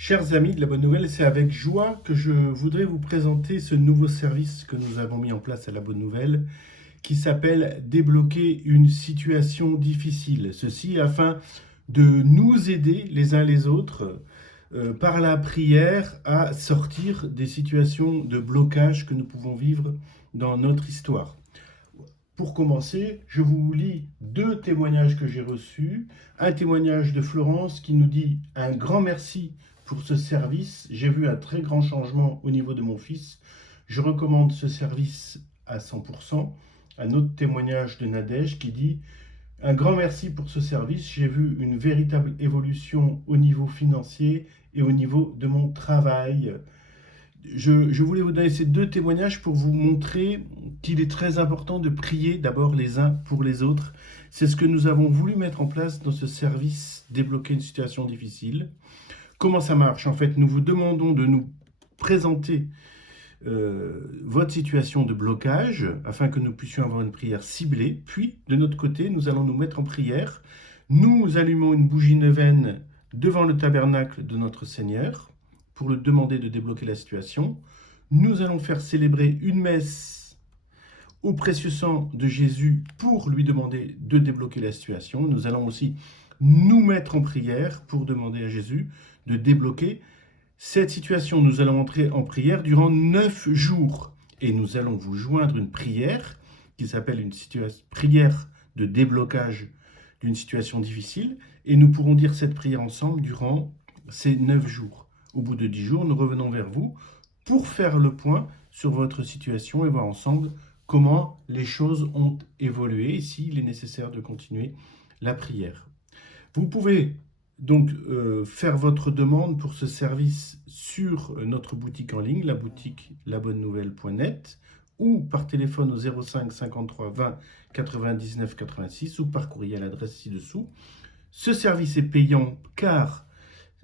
Chers amis de la Bonne Nouvelle, c'est avec joie que je voudrais vous présenter ce nouveau service que nous avons mis en place à la Bonne Nouvelle, qui s'appelle Débloquer une situation difficile. Ceci afin de nous aider les uns les autres par la prière à sortir des situations de blocage que nous pouvons vivre dans notre histoire. Pour commencer, je vous lis deux témoignages que j'ai reçus. Un témoignage de Florence qui nous dit un grand merci pour ce service. J'ai vu un très grand changement au niveau de mon fils. Je recommande ce service à 100%. Un autre témoignage de Nadège qui dit un grand merci pour ce service. J'ai vu une véritable évolution au niveau financier et au niveau de mon travail. Je voulais vous donner ces deux témoignages pour vous montrer qu'il est très important de prier d'abord les uns pour les autres. C'est ce que nous avons voulu mettre en place dans ce service Débloquer une situation difficile. Comment ça marche? En fait, nous vous demandons de nous présenter votre situation de blocage afin que nous puissions avoir une prière ciblée. Puis, de notre côté, nous allons nous mettre en prière. Nous allumons une bougie neuvaine devant le tabernacle de notre Seigneur pour le demander de débloquer la situation. Nous allons faire célébrer une messe au précieux sang de Jésus pour lui demander de débloquer la situation. Nous allons aussi nous mettre en prière pour demander à Jésus de débloquer cette situation. Nous allons entrer en prière durant 9 jours et nous allons vous joindre une prière qui s'appelle une prière de déblocage d'une situation difficile et nous pourrons dire cette prière ensemble durant ces 9 jours. Au bout de 10 jours, nous revenons vers vous pour faire le point sur votre situation et voir ensemble comment les choses ont évolué et s'il est nécessaire de continuer la prière. Vous pouvez donc faire votre demande pour ce service sur notre boutique en ligne, la boutique labonnenouvelle.net, ou par téléphone au 05 53 20 99 86 ou par courrier à l'adresse ci-dessous. Ce service est payant car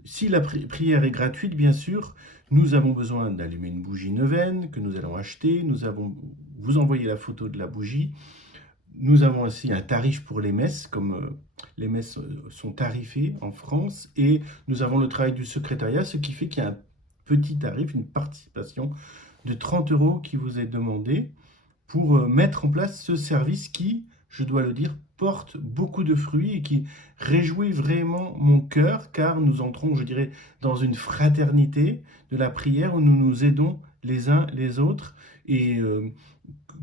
si la prière est gratuite, bien sûr, nous avons besoin d'allumer une bougie neuvaine que nous allons acheter. Nous allons vous envoyer la photo de la bougie. Nous avons aussi un tarif pour les messes, comme les messes sont tarifées en France. Et nous avons le travail du secrétariat, ce qui fait qu'il y a un petit tarif, une participation de 30 € qui vous est demandé pour mettre en place ce service qui, je dois le dire, porte beaucoup de fruits et qui réjouit vraiment mon cœur, car nous entrons, je dirais, dans une fraternité de la prière où nous nous aidons les uns les autres. Et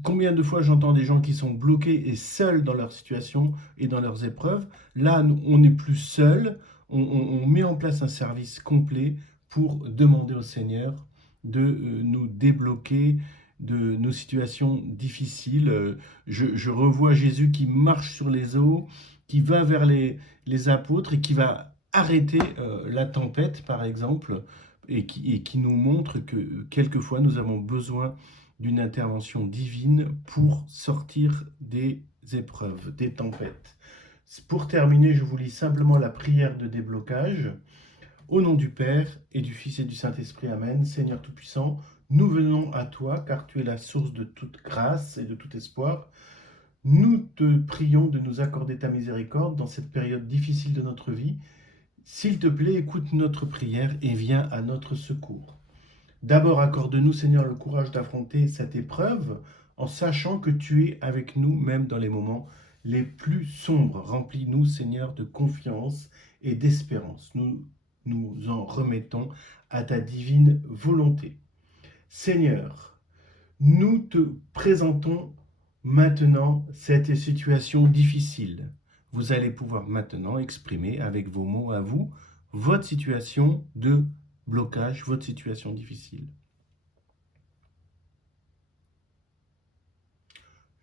combien de fois j'entends des gens qui sont bloqués et seuls dans leur situation et dans leurs épreuves. Là, on n'est plus seul, on met en place un service complet pour demander au Seigneur de nous débloquer de nos situations difficiles. Je revois Jésus qui marche sur les eaux, qui va vers les apôtres et qui va arrêter la tempête, par exemple, et qui nous montre que quelquefois nous avons besoin d'une intervention divine pour sortir des épreuves, des tempêtes. Pour terminer, je vous lis simplement la prière de déblocage. Au nom du Père et du Fils et du Saint-Esprit, Amen. Seigneur Tout-Puissant, nous venons à toi, car tu es la source de toute grâce et de tout espoir. Nous te prions de nous accorder ta miséricorde dans cette période difficile de notre vie. S'il te plaît, écoute notre prière et viens à notre secours. D'abord, accorde-nous, Seigneur, le courage d'affronter cette épreuve en sachant que tu es avec nous, même dans les moments les plus sombres. Remplis-nous, Seigneur, de confiance et d'espérance. Nous en remettons à ta divine volonté. Seigneur, nous te présentons maintenant cette situation difficile. Vous allez pouvoir maintenant exprimer avec vos mots à vous votre situation de blocage, votre situation difficile.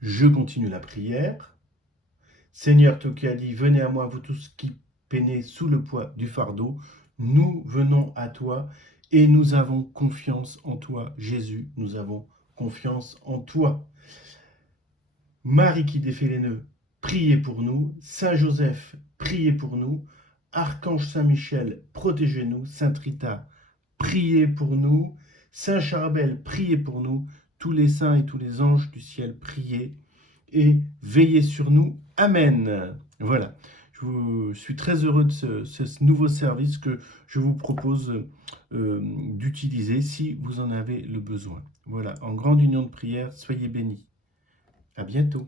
Je continue la prière. Seigneur, toi qui as dit, venez à moi, vous tous qui peinez sous le poids du fardeau, nous venons à toi et nous avons confiance en toi, Jésus, nous avons confiance en toi. Marie qui défait les nœuds, priez pour nous. Saint Joseph, priez pour nous. Archange Saint-Michel, protégez-nous. Sainte Rita, priez pour nous. Saint Charbel, priez pour nous. Tous les saints et tous les anges du ciel, priez et veillez sur nous. Amen. Voilà. Je suis très heureux de ce nouveau service que je vous propose d'utiliser si vous en avez le besoin. Voilà, en grande union de prière, soyez bénis. À bientôt.